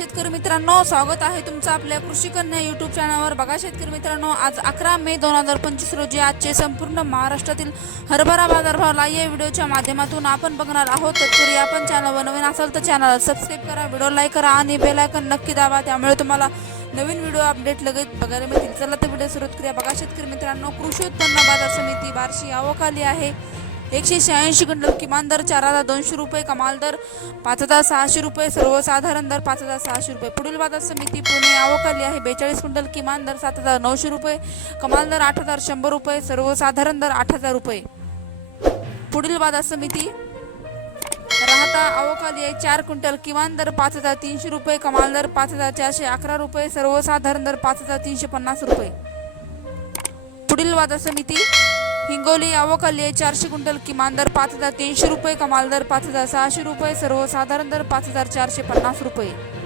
शेतकरी मित्रांनो स्वागत आहे तुमचं आपल्या कृषी कन्या युट्यूब चॅनलवर बघा शेतकरी मित्रांनो आज अकरा मे दोन हजार पंचवीस रोजी आजचे संपूर्ण महाराष्ट्रातील हरभरा बाजारभावला या व्हिडिओच्या माध्यमातून आपण बघणार आहोत तत्पूर्वी आपण चॅनलवर नवीन असाल तर चॅनल सबस्क्राईब करा व्हिडिओ लाईक करा आणि बेलायकन नक्की दाबा. त्यामुळे तुम्हाला नवीन व्हिडिओ अपडेट लगेच बघायला मिळतील. चला तर व्हिडिओ सुरुवात करूया. बघा शेतकरी मित्रांनो कृषी उत्पन्न बाजार समिती बार्शी आवक आली आहे. एकशे शहाऐंशी क्विंटल किमान दर चार हजार दोनशे रुपये कमाल दर पाच हजार सहाशे रुपये सर्वसाधारण दर पाच हजार सहाशे रुपये. पुढील बाजार समिती पुणे आवकली आहे. बेचाळीस क्विंटल किमान दर सात हजार नऊशे रुपये कमाल दर आठ हजार शंभर रुपये सर्वसाधारण दर आठ हजार रुपये. पुढील बाजार समिती राहता अवकाली आहे. चार क्विंटल किमान दर पाच हजार तीनशे रुपये कमाल दर पाच हजार चारशे अकरा रुपये सर्वसाधारण दर पाच हजार तीनशे पन्नास रुपये. पुढील बाजार समिती हिंगोली आवक चारशे क्विंटल किमान दर पाच हजार तीनशे रुपये कमाल दर पाच हजार सहाशे रुपये सर्वसाधारण दर पाच हजार चारशे पन्नास रुपये.